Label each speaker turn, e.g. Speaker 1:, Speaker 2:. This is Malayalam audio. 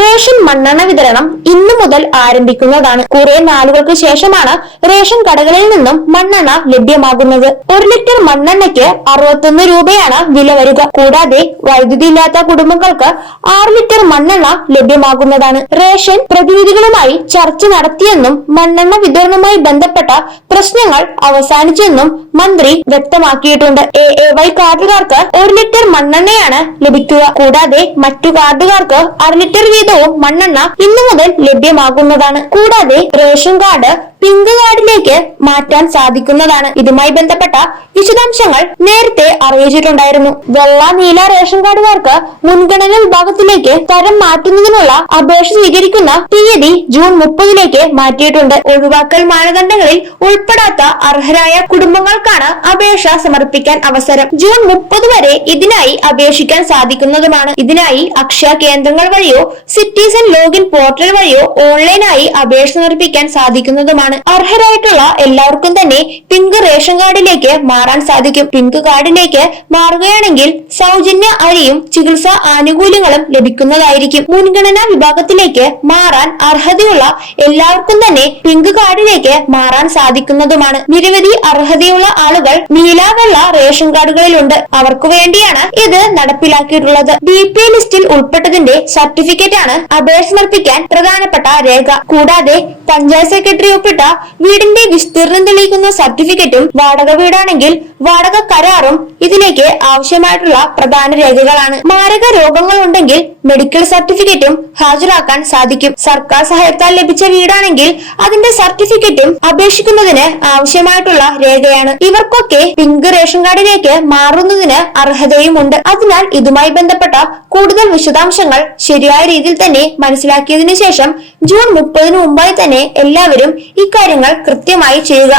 Speaker 1: റേഷൻ മണ്ണെണ്ണ വിതരണം ഇന്നു മുതൽ ആരംഭിക്കുന്നതാണ്. കുറെ നാളുകൾക്ക് ശേഷമാണ് റേഷൻ കടകളിൽ നിന്നും മണ്ണെണ്ണ ലഭ്യമാകുന്നത്. ഒരു ലിറ്റർ മണ്ണെണ്ണയ്ക്ക് അറുപത്തൊന്ന് രൂപയാണ് വില വരിക. കൂടാതെ വൈദ്യുതി ഇല്ലാത്ത കുടുംബങ്ങൾക്ക് ആറ് ലിറ്റർ മണ്ണെണ്ണ ലഭ്യമാകുന്നതാണ്. റേഷൻ പ്രതിനിധികളുമായി ചർച്ച നടത്തിയെന്നും മണ്ണെണ്ണ വിതരണവുമായി ബന്ധപ്പെട്ട പ്രശ്നങ്ങൾ അവസാനിച്ചെന്നും മന്ത്രി വ്യക്തമാക്കിയിട്ടുണ്ട്. എ എ വൈ കാർഡുകാർക്ക് ഒരു ലിറ്റർ മണ്ണെണ്ണയാണ് ലഭിക്കുക. കൂടാതെ മറ്റു കാർഡുകാർക്ക് അര ലിറ്റർ വീതവും മണ്ണെണ്ണ ഇന്നു മുതൽ ലഭ്യമാകുന്നതാണ്. കൂടാതെ റേഷൻ കാർഡ് പിങ്ക് കാർഡിലേക്ക് മാറ്റാൻ സാധിക്കുന്നതാണ്. ഇതുമായി ബന്ധപ്പെട്ട വിശദാംശങ്ങൾ നേരത്തെ അറിയിച്ചിട്ടുണ്ടായിരുന്നു. വെള്ള നീല റേഷൻ കാർഡുകാർക്ക് മുൻഗണന വിഭാഗത്തിലേക്ക് തരം മാറ്റുന്നതിനുള്ള അപേക്ഷ സ്വീകരിക്കുന്ന തീയതി ജൂൺ മുപ്പതിലേക്ക് മാറ്റിയിട്ടുണ്ട്. ഒഴിവാക്കൽ മാനദണ്ഡങ്ങളിൽ ഉൾപ്പെടാത്ത അർഹരായ കുടുംബങ്ങൾക്കാണ് അപേക്ഷ സമർപ്പിക്കാൻ അവസരം. ജൂൺ മുപ്പത് വരെ ഇതിനായി അപേക്ഷിക്കാൻ സാധിക്കുന്നതുമാണ്. ഇതിനായി അക്ഷയ കേന്ദ്രങ്ങൾ വഴിയോ സിറ്റിസൺ ലോഗിൻ പോർട്ടൽ വഴിയോ ഓൺലൈനായി അപേക്ഷ സമർപ്പിക്കാൻ സാധിക്കുന്നതുമാണ്. അർഹരായിട്ടുള്ള എല്ലാവർക്കും തന്നെ പിങ്ക് റേഷൻ കാർഡിലേക്ക് മാറാൻ സാധിക്കും. പിങ്ക് കാർഡിലേക്ക് മാറുകയാണെങ്കിൽ സൗജന്യ അരിയും ചികിത്സാ ആനുകൂല്യങ്ങളും ലഭിക്കുന്നതായിരിക്കും. മുൻഗണനാ വിഭാഗത്തിലേക്ക് മാറാൻ അർഹതയുള്ള എല്ലാവർക്കും തന്നെ പിങ്ക് കാർഡിലേക്ക് മാറാൻ സാധിക്കുന്നതുമാണ്. നിരവധി അർഹതയുള്ള ആളുകൾ നീലാവെള്ള റേഷൻ കാർഡുകളിലുണ്ട്. അവർക്ക് വേണ്ടിയാണ് ഇത് നടപ്പിലാക്കിയിട്ടുള്ളത്. ബി പി ലിസ്റ്റിൽ ഉൾപ്പെട്ടതിന്റെ സർട്ടിഫിക്കറ്റ് ആണ് അപേക്ഷ സമർപ്പിക്കാൻ പ്രധാനപ്പെട്ട രേഖ. കൂടാതെ പഞ്ചായത്ത് സെക്രട്ടറി ഒപ്പിട്ട വീടിന്റെ വിസ്തീർണം തെളിയിക്കുന്ന സർട്ടിഫിക്കറ്റും വാടക വീടാണെങ്കിൽ വാടക കരാറും ഇതിലേക്ക് ആവശ്യമായിട്ടുള്ള പ്രധാന രേഖകളാണ്. മാരക രോഗങ്ങൾ ഉണ്ടെങ്കിൽ മെഡിക്കൽ സർട്ടിഫിക്കറ്റും ഹാജരാക്കാൻ സാധിക്കും. സർക്കാർ സഹായത്താൽ ലഭിച്ച വീടാണെങ്കിൽ അതിന്റെ സർട്ടിഫിക്കറ്റും അപേക്ഷിക്കുന്നതിന് ആവശ്യമായിട്ടുള്ള രേഖയാണ്. ഇവർക്കൊക്കെ പിങ്ക് റേഷൻ കാർഡിലേക്ക് മാറുന്നതിന് അർഹതയുമുണ്ട്. അതിനാൽ ഇതുമായി ബന്ധപ്പെട്ട കൂടുതൽ വിശദാംശങ്ങൾ ശരിയായ രീതിയിൽ തന്നെ മനസ്സിലാക്കിയതിനു ശേഷം ജൂൺ മുപ്പതിനു മുമ്പായി തന്നെ എല്ലാവരും ഇക്കാര്യങ്ങൾ കൃത്യമായി ചെയ്യുക